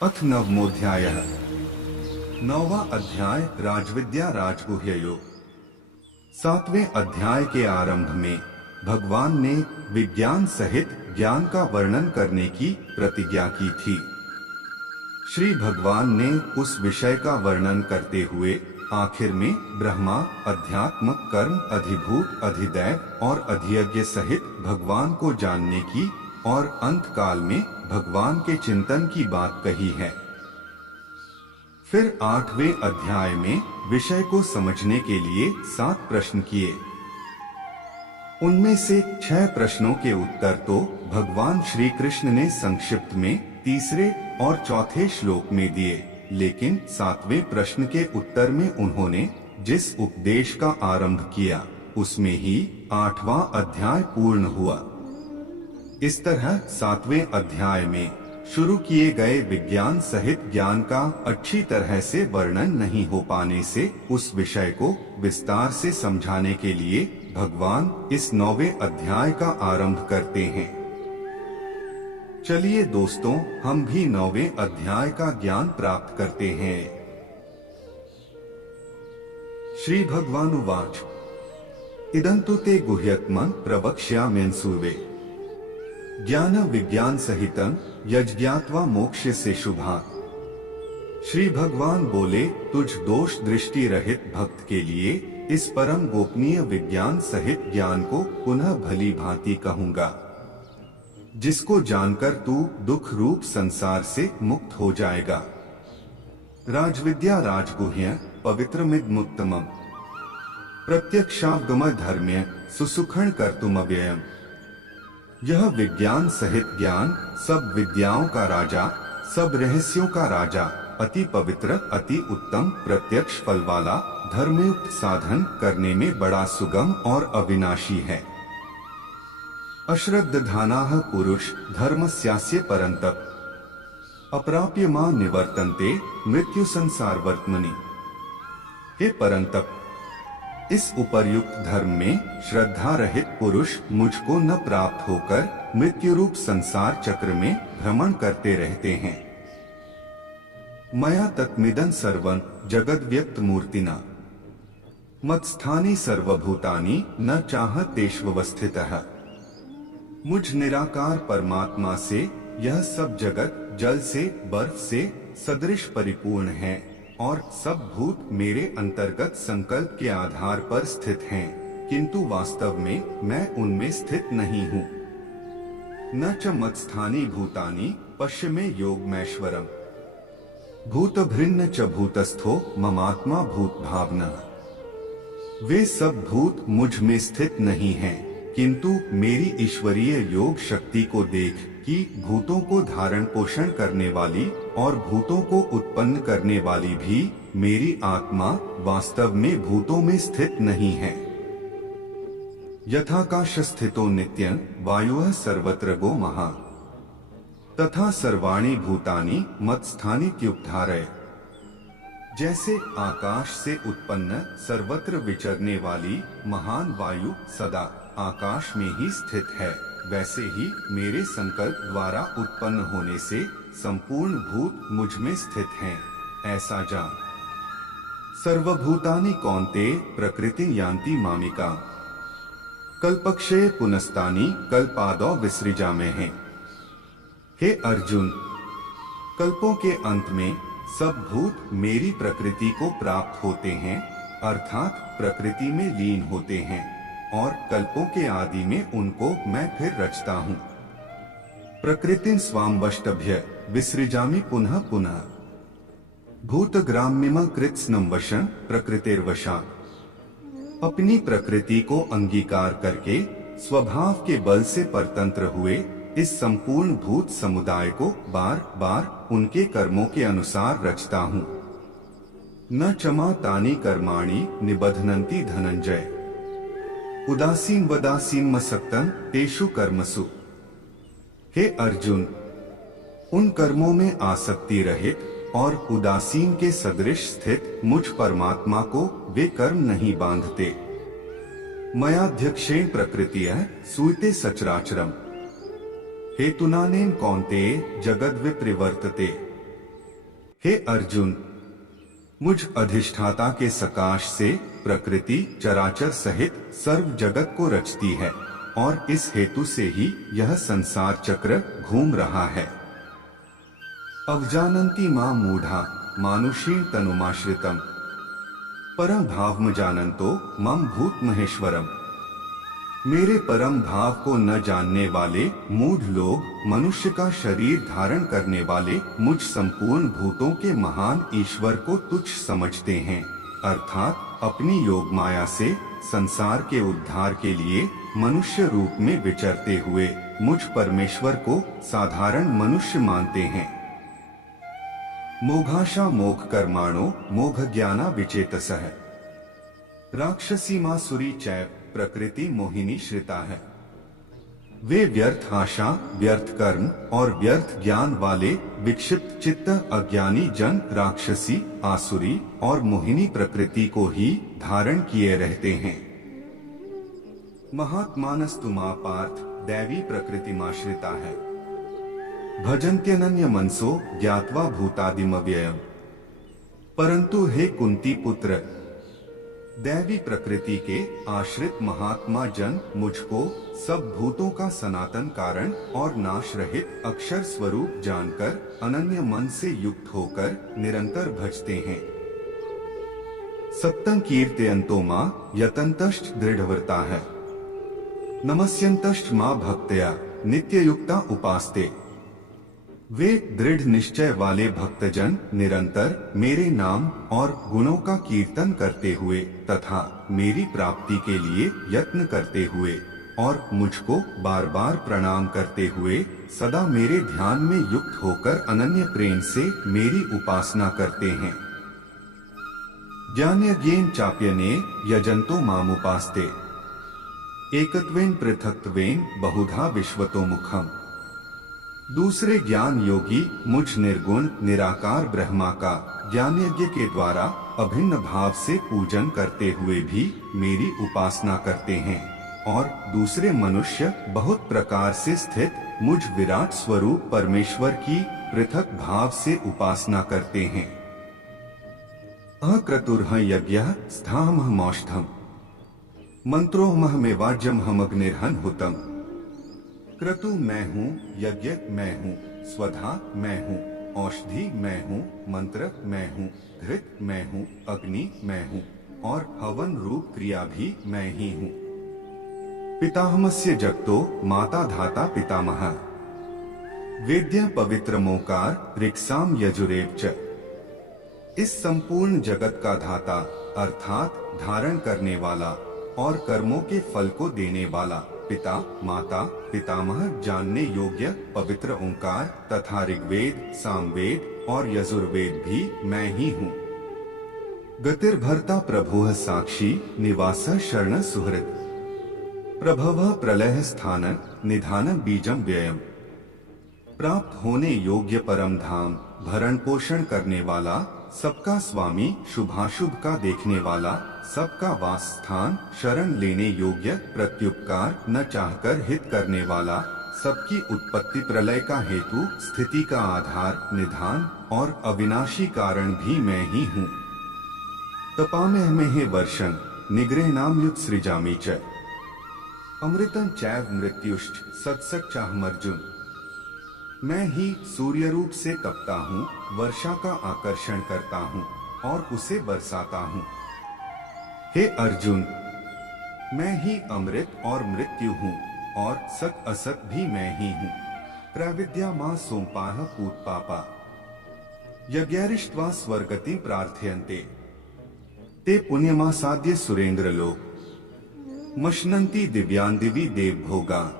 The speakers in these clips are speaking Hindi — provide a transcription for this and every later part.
अथ नवमोऽध्यायः। नौवां अध्याय राजविद्या राजगुह्य योग। 7वें अध्याय के आरंभ में भगवान ने विज्ञान सहित ज्ञान का वर्णन करने की प्रतिज्ञा की थी। श्री भगवान ने उस विषय का वर्णन करते हुए आखिर में ब्रह्मा, अध्यात्म, कर्म, अधिभूत, अधिदैव और अधियज्ञ सहित भगवान को जानने की और अंत काल में भगवान के चिंतन की बात कही है। फिर 8वें अध्याय में विषय को समझने के लिए 7 प्रश्न किए। उनमें से 6 प्रश्नों के उत्तर तो भगवान श्री कृष्ण ने संक्षिप्त में तीसरे और चौथे श्लोक में दिए, लेकिन 7वें प्रश्न के उत्तर में उन्होंने जिस उपदेश का आरंभ किया उसमें ही 8वां अध्याय पूर्ण हुआ। इस तरह 7वें अध्याय में शुरू किए गए विज्ञान सहित ज्ञान का अच्छी तरह से वर्णन नहीं हो पाने से उस विषय को विस्तार से समझाने के लिए भगवान इस 9वें अध्याय का आरंभ करते हैं। चलिए दोस्तों, हम भी 9वें अध्याय का ज्ञान प्राप्त करते हैं। श्री भगवान उवाच इदंतु ते गुह्यत्मं प्रवक्ष्याम्यंसूर्वे ज्ञान विज्ञान सहितम यज्ञात्वा मोक्ष से शुभात्। श्री भगवान बोले, तुझ दोष दृष्टि रहित भक्त के लिए इस परम गोपनीय विज्ञान सहित ज्ञान को पुनः भली भांति कहूंगा, जिसको जानकर तू दुख रूप संसार से मुक्त हो जाएगा। राजविद्या राजगुह्य पवित्रमिदमुत्तमम् प्रत्यक्षावगम धर्म्य सुसुखं कर्तुमव्ययम्। यह विज्ञान सहित ज्ञान सब विद्याओं का राजा, सब रहस्यों का राजा, अति पवित्र, अति उत्तम, प्रत्यक्ष फल वाला, धर्मयुक्त साधन करने में बड़ा सुगम और अविनाशी है। अश्रद्धानाः पुरुष धर्मस्यास्य परन्तप अप्राप्य मां निवर्तन्ते मृत्यु संसार वर्त्मनि। हे परन्तप, इस उपर्युक्त धर्म में श्रद्धा रहित पुरुष मुझको न प्राप्त होकर मृत्यु रूप संसार चक्र में भ्रमण करते रहते हैं। मया तत्मिदं सर्वं जगद व्यक्त मूर्तिना मत्स्थानि सर्वभूतानि न चाहतेष्वस्थितः। मुझ निराकार परमात्मा से यह सब जगत जल से, बर्फ से सदृश परिपूर्ण है और सब भूत मेरे अंतर्गत संकल्प के आधार पर स्थित हैं, किंतु वास्तव में मैं उनमें स्थित नहीं हूँ। न च मत्स्थानि भूतानि पश्य में योगमैश्वरम भूतभृन्न च भूतस्थो ममात्मा भूत भावना। वे सब भूत मुझ में स्थित नहीं हैं, किंतु मेरी ईश्वरीय योग शक्ति को देख कि भूतों को धारण पोषण करने वाली और भूतों को उत्पन्न करने वाली भी मेरी आत्मा वास्तव में भूतों में स्थित नहीं है। यथाकाश स्थितो नित्यं वायुः सर्वत्र गो महा तथा सर्वाणि भूतानि मत्स्थानीत्युपधारय। जैसे आकाश से उत्पन्न सर्वत्र विचरने वाली महान वायु सदा आकाश में ही स्थित है, वैसे ही मेरे संकल्प द्वारा उत्पन्न होने से संपूर्ण भूत मुझ में स्थित हैं, ऐसा जान। सर्वभूतानि कौन्तेय प्रकृति यान्ति मामिका कल्पक्षये पुनस्तानि कल्पादौ विसृजाम्यहम्। हे अर्जुन, कल्पों के अंत में सब भूत मेरी प्रकृति को प्राप्त होते हैं, अर्थात प्रकृति में लीन होते हैं, और कल्पों के आदि में उनको मैं फिर रचता हूँ। प्रकृतिं स्वामवष्टभ्य विसृजामि पुनः पुनः भूतग्राम्यम कृत्स्नं वशं प्रकृतिर्वशात्। अपनी प्रकृति को अंगीकार करके स्वभाव के बल से परतंत्र हुए इस संपूर्ण भूत समुदाय को बार बार उनके कर्मों के अनुसार रचता हूँ। न चमा तानि कर्माणि निबध्नन्ति धनंजय उदासीन वदासीन मसक्तन तेषु कर्मसु। हे अर्जुन, उन कर्मों में आसक्ति रहित और उदासीन के सदृश स्थित मुझ परमात्मा को वे कर्म नहीं बांधते। मयाध्यक्षेण प्रकृतियः सूयते सचराचरम् हेतुनानेन कौन्तेय जगद्विप्रवर्तते। हे अर्जुन, मुझ अधिष्ठाता के सकाश से प्रकृति चराचर सहित सर्व जगत को रचती है और इस हेतु से ही यह संसार चक्र घूम रहा है। अवजानन्ति मां मूढ़ा मानुषीं तनुमाश्रितम् परम भावम जानन्तो मम भूत महेश्वरम। मेरे परम भाव को न जानने वाले मूढ़ लोग मनुष्य का शरीर धारण करने वाले मुझ संपूर्ण भूतों के महान ईश्वर को तुच्छ समझते हैं, अर्थात अपनी योग माया से संसार के उद्धार के लिए मनुष्य रूप में विचरते हुए मुझ परमेश्वर को साधारण मनुष्य मानते हैं। मोघाशा मोघ कर्माणो मोघ ज्ञाना विचेतसः राक्षसी मासुरी चैव प्रकृति मोहिनी श्रिता है। वे व्यर्थ आशा, व्यर्थ कर्म और व्यर्थ ज्ञान वाले विक्षिप्त चित्त अज्ञानी जन राक्षसी, आसुरी और मोहिनी प्रकृति को ही धारण किए रहते हैं। महात्मानस्तु मा पार्थ दैवी प्रकृतिमाश्रिता है भजन्त्यनन्य मनसो ज्ञात्वा भूतादिमव्ययम्। परंतु हे कुंती पुत्र, दैवी प्रकृति के आश्रित महात्मा जन मुझको सब भूतों का सनातन कारण और नाश रहित अक्षर स्वरूप जानकर अनन्य मन से युक्त होकर निरंतर भजते हैं। सत्तं कीर्तयन्तो मां यतन्तश्च दृढ़व्रता है नमस्यन्तश्च मां भक्त्या नित्ययुक्ता उपास्ते। वे दृढ़ निश्चय वाले भक्तजन निरंतर मेरे नाम और गुणों का कीर्तन करते हुए तथा मेरी प्राप्ति के लिए यत्न करते हुए और मुझको बार बार प्रणाम करते हुए सदा मेरे ध्यान में युक्त होकर अनन्य प्रेम से मेरी उपासना करते हैं। ज्ञानयज्ञेन चाप्यने यजन्तो मामुपास्ते एकत्वेन पृथक्त्वेन बहुधा विश्वतो मुखम। दूसरे ज्ञान योगी मुझ निर्गुण निराकार ब्रह्मा का ज्ञान यज्ञ के द्वारा अभिन्न भाव से पूजन करते हुए भी मेरी उपासना करते हैं और दूसरे मनुष्य बहुत प्रकार से स्थित मुझ विराट स्वरूप परमेश्वर की पृथक भाव से उपासना करते हैं। अक्रतुर्ह यज्ञः स्थामहमौषधम् मंत्रोहमहमेवाज्यमहमग्निर्हन् हुतम्। क्रतु मैं हूँ, यज्ञ मैं हूँ, स्वधा मैं हूँ, औषधि मैं हूँ, मंत्र मैं हूँ, घृत मैं हूँ, अग्नि मैं हूँ और हवन रूप क्रिया भी मैं ही हूँ। पितामहस्य जगतो माता धाता पितामह वेद्य पवित्र मोकार ऋक्साम यजुरेव च। इस संपूर्ण जगत का धाता अर्थात धारण करने वाला और कर्मों के फल को देने वाला पिता, माता, पितामह जानने योग्य पवित्र ओंकार तथा ऋग्वेद, सामवेद और यजुर्वेद भी मैं ही हूँ। गतिर्भर्ता प्रभुः साक्षी निवासः शरण सुहृत् प्रभवः प्रलय स्थान निधान बीजम व्ययम्। प्राप्त होने योग्य परम धाम, भरण पोषण करने वाला, सबका स्वामी, शुभाशुभ का देखने वाला, सबका वास स्थान, शरण लेने योग्य, प्रत्युपकार न चाहकर हित करने वाला, सबकी उत्पत्ति प्रलय का हेतु, स्थिति का आधार, निधान और अविनाशी कारण भी मैं ही हूँ। तपाम्यहमेहि वर्षं निगृह्णाम्युत सृजामि च अमृतं चैव मृत्युश्च सत्सच्चाहमर्जुन। मैं ही सूर्य रूप से तपता हूँ, वर्षा का आकर्षण करता हूँ और उसे बरसाता हूँ। हे अर्जुन, मैं ही अमृत और मृत्यु हूँ और सत असत भी मैं ही हूँ। प्रविद्या मां सोमपाह पूतपापा यज्ञैरिष्ट्वा स्वर्गतिं प्रार्थयन्ते ते पुण्यमासाद्य सुरेंद्र लोक मशनन्ति दिव्यान दिवी देव भोगा।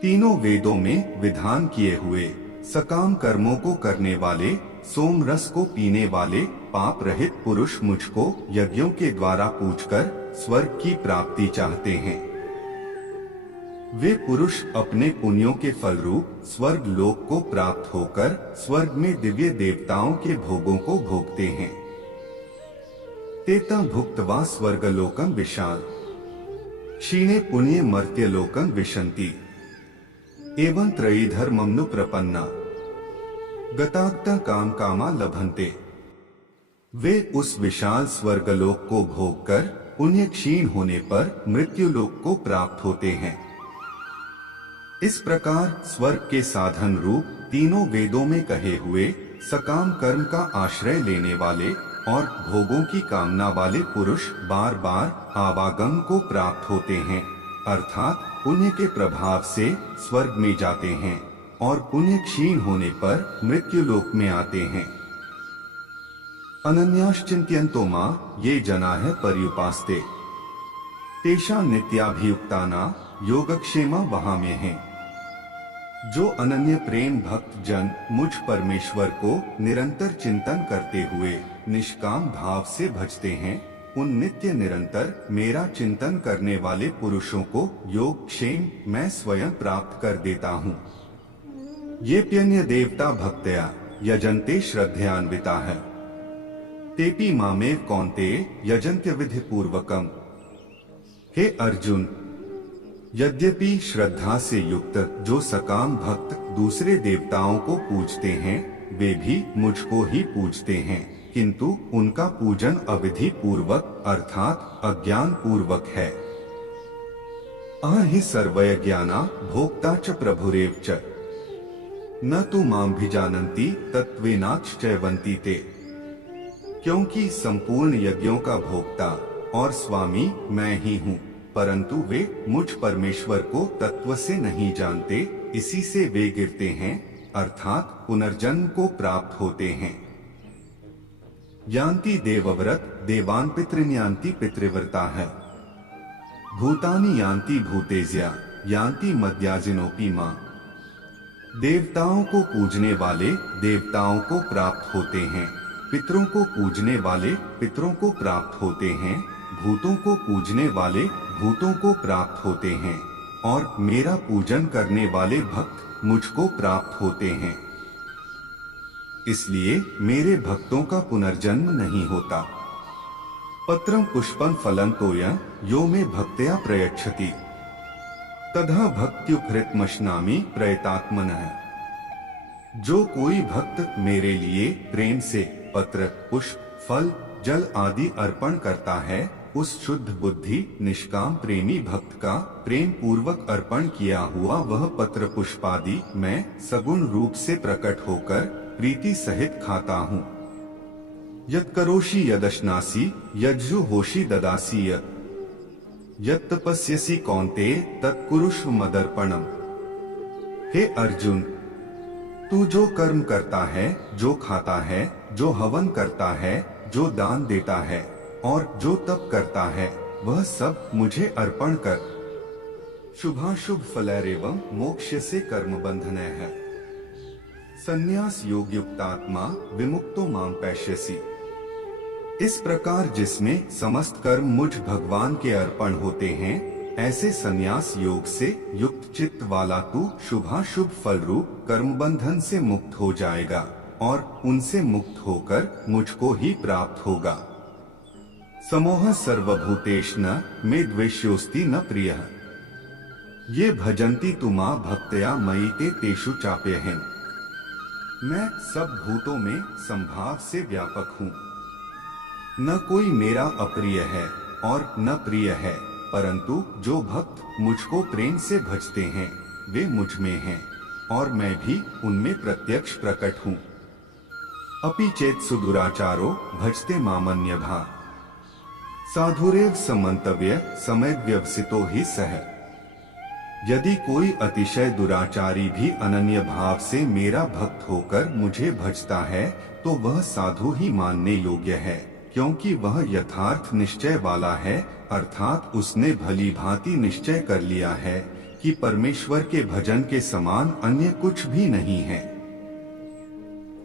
तीनों वेदों में विधान किए हुए सकाम कर्मों को करने वाले, सोम रस को पीने वाले पाप रहित पुरुष मुझको यज्ञों के द्वारा पूजकर स्वर्ग की प्राप्ति चाहते हैं। वे पुरुष अपने पुण्यों के फलरूप स्वर्ग लोक को प्राप्त होकर स्वर्ग में दिव्य देवताओं के भोगों को भोगते हैं। तेता भुक्त्वा स्वर्गलोकं विशाल क्षीणे पुण्य मर्त्यलोकं विशन्ति एवं त्रयी धर्ममनु प्रपन्ना। गतागता काम कामा लभन्ते। वे उस विशाल स्वर्गलोक को भोगकर पुण्य क्षीण होने पर मृत्युलोक को प्राप्त होते हैं। इस प्रकार स्वर्ग के साधन रूप तीनों वेदों में कहे हुए सकाम कर्म का आश्रय लेने वाले और भोगों की कामना वाले पुरुष बार बार आवागम को प्राप्त होते हैं, अर्थात पुण्य के प्रभाव से स्वर्ग में जाते हैं और पुण्य क्षीण होने पर मृत्युलोक में आते हैं। अनन्याश्चिंत्यन्तो मां ये जनाः पर्युपास्ते तेषा नित्याभियुक्ताना योगक्षेमा वहाम्य हैं। जो अनन्य प्रेम भक्त जन मुझ परमेश्वर को निरंतर चिंतन करते हुए निष्काम भाव से भजते हैं, उन नित्य निरंतर मेरा चिंतन करने वाले पुरुषों को योग क्षेम मैं स्वयं प्राप्त कर देता हूँ। ये प्यन्य देवता भक्तया यजन्ते श्रद्धयान्विता है तेपि मामेव कौन्तेय यजन्त्य विधि पूर्वकम। हे अर्जुन, यद्यपि श्रद्धा से युक्त जो सकाम भक्त दूसरे देवताओं को पूजते हैं, वे भी मुझको ही पूजते हैं, किंतु उनका पूजन अविधि पूर्वक अर्थात अज्ञान पूर्वक है। अहि सर्वज्ञाना भोक्ता च प्रभुरेव च न तु मां भिजानन्ति तत्त्वेनाच्चैवन्ति ते। क्योंकि संपूर्ण यज्ञों का भोक्ता और स्वामी मैं ही हूँ, परंतु वे मुझ परमेश्वर को तत्व से नहीं जानते, इसी से वे गिरते हैं अर्थात पुनर्जन्म को प्राप्त होते हैं। यान्ति देवव्रत देवान् पितॄन् यान्ति पितृव्रता है भूतानि यान्ति भूतेज्या यान्ति मद्याजिनोपि मां। देवताओं को पूजने वाले देवताओं को प्राप्त होते हैं, पितरों को पूजने वाले पितरों को प्राप्त होते हैं, भूतों को पूजने वाले भूतों को प्राप्त होते हैं और मेरा पूजन करने वाले भक्त मुझको प्राप्त होते हैं। इसलिए मेरे भक्तों का पुनर्जन्म नहीं होता। पत्रं पुष्पं फलं तोयं यो मे भक्त्या प्रयच्छति तथा भक्त्युपहृतमश्नामि प्रयतात्मनः। जो कोई भक्त मेरे लिए प्रेम से पत्र पुष्प फल जल आदि अर्पण करता है, उस शुद्ध बुद्धि निष्काम प्रेमी भक्त का प्रेम पूर्वक अर्पण किया हुआ वह पत्र पुष्पादि मैं सगुण रूप से प्रकट होकर प्रीति सहित खाता हूँ। यत्करोषि यदश्नासि यज्जुहोषि ददासि यत्तपस्यसि कौन्तेय तत्कुरुष्व मदर्पणम्। हे अर्जुन, तू जो कर्म करता है, जो खाता है, जो हवन करता है, जो दान देता है और जो तप करता है, वह सब मुझे अर्पण कर। शुभाशुभ फलैरेवं मोक्ष से कर्म बंधन है संन्यास योग युक्तात्मा विमुक्तो मां पैश्यसि। इस प्रकार जिसमें समस्त कर्म मुझ भगवान के अर्पण होते हैं, ऐसे संन्यास योग से युक्त चित्त वाला तू शुभाशुभ फल रूप कर्म बंधन से मुक्त हो जाएगा और उनसे मुक्त होकर मुझको ही प्राप्त होगा। समोह सर्वभूतेषु न मे द्वेष्योस्ति न प्रियः ये भजन्ति तु मां भक्त्या मयि ते तेषु चाप्यहम्। मैं सब भूतों में संभाव से व्यापक हूँ। न कोई मेरा अप्रिय है और न प्रिय है, परंतु जो भक्त मुझको प्रेम से भजते हैं, वे मुझ में हैं और मैं भी उनमें प्रत्यक्ष प्रकट हूँ। अपि चेत् सुदुराचारो भजते मामन्यभा साधुरेव समन्तव्य समयव्यवसितो ही सह। यदि कोई अतिशय दुराचारी भी अनन्य भाव से मेरा भक्त होकर मुझे भजता है, तो वह साधु ही मानने योग्य है, क्योंकि वह यथार्थ निश्चय वाला है, अर्थात उसने भली भांति निश्चय कर लिया है कि परमेश्वर के भजन के समान अन्य कुछ भी नहीं है।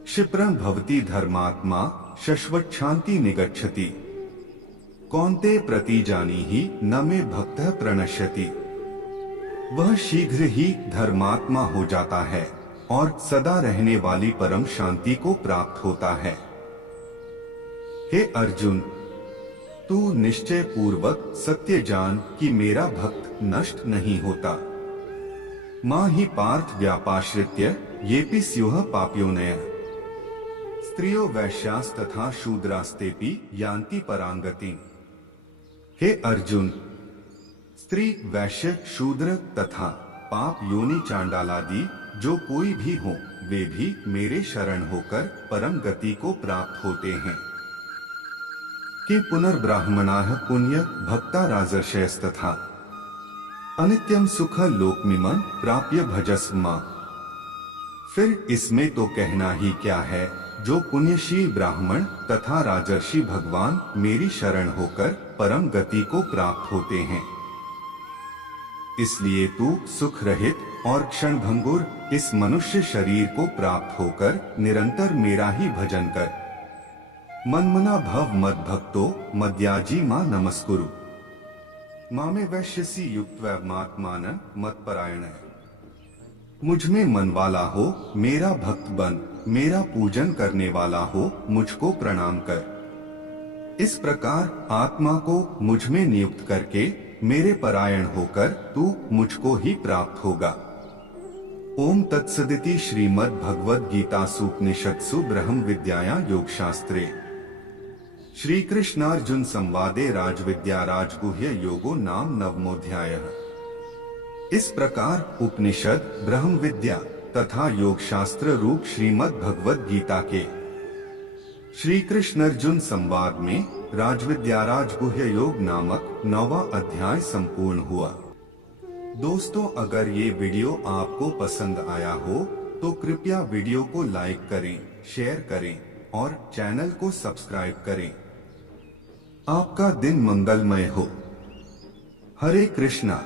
क्षिप्रं भवति धर्मात्मा शश्वच्छान्ति निगच्छति कौन्तेय प्रतिजानीहि न मे भक्तः प्रणश्यति। वह शीघ्र ही धर्मात्मा हो जाता है और सदा रहने वाली परम शांति को प्राप्त होता है। हे अर्जुन, तू निश्चय पूर्वक सत्य जान कि मेरा भक्त नष्ट नहीं होता। मां ही पार्थ व्यापाश्रित्य येपि स्युः पाप्योनयः स्त्रियो वैश्यास तथा शूद्रास्तेपि यान्ति परांगति। हे अर्जुन, स्त्री, वैश्य, शूद्र तथा पाप योनि चांडालादि जो कोई भी हो, वे भी मेरे शरण होकर परम गति को प्राप्त होते हैं। कि पुनर्ब्राह्मणाः पुण्य भक्ता राजर्षयस्तथा अनित्यम सुख लोकमिमं प्राप्य भजस्व मां। फिर इसमें तो कहना ही क्या है, जो पुण्यशील ब्राह्मण तथा राजर्षि भगवान मेरी शरण होकर परम गति को प्राप्त होते हैं। इसलिए तू सुख रहित और क्षणभंगुर इस मनुष्य शरीर को प्राप्त होकर निरंतर मेरा ही भजन कर। मनमना भव मद भक्तो मद्याजी मां नमस्कुरु। मामे वैश्यसी युक्त्वैमात्मानं मत्परायण। मुझ में मन वाला हो, मेरा भक्त बन, मेरा पूजन करने वाला हो, मुझको प्रणाम कर। इस प्रकार आत्मा को मुझ में नियुक्त करके मेरे परायण होकर तू मुझको ही प्राप्त होगा। ओम तत्सदिति श्रीमद् भगवद गीतासूपनिषत्सु ब्रह्म विद्यायां योगशास्त्रे श्री कृष्णार्जुन संवादे राजविद्या राजगुह्य योगो नाम नवमोऽध्यायः। इस प्रकार उपनिषद, ब्रह्म विद्या तथा योग शास्त्र रूप श्रीमद् भगवद गीता के श्री कृष्ण अर्जुन संवाद में राजविद्या राजगुह्य योग नामक 9वां अध्याय संपूर्ण हुआ। दोस्तों, अगर ये वीडियो आपको पसंद आया हो तो कृपया वीडियो को लाइक करें, शेयर करें और चैनल को सब्सक्राइब करें। आपका दिन मंगलमय हो। हरे कृष्णा।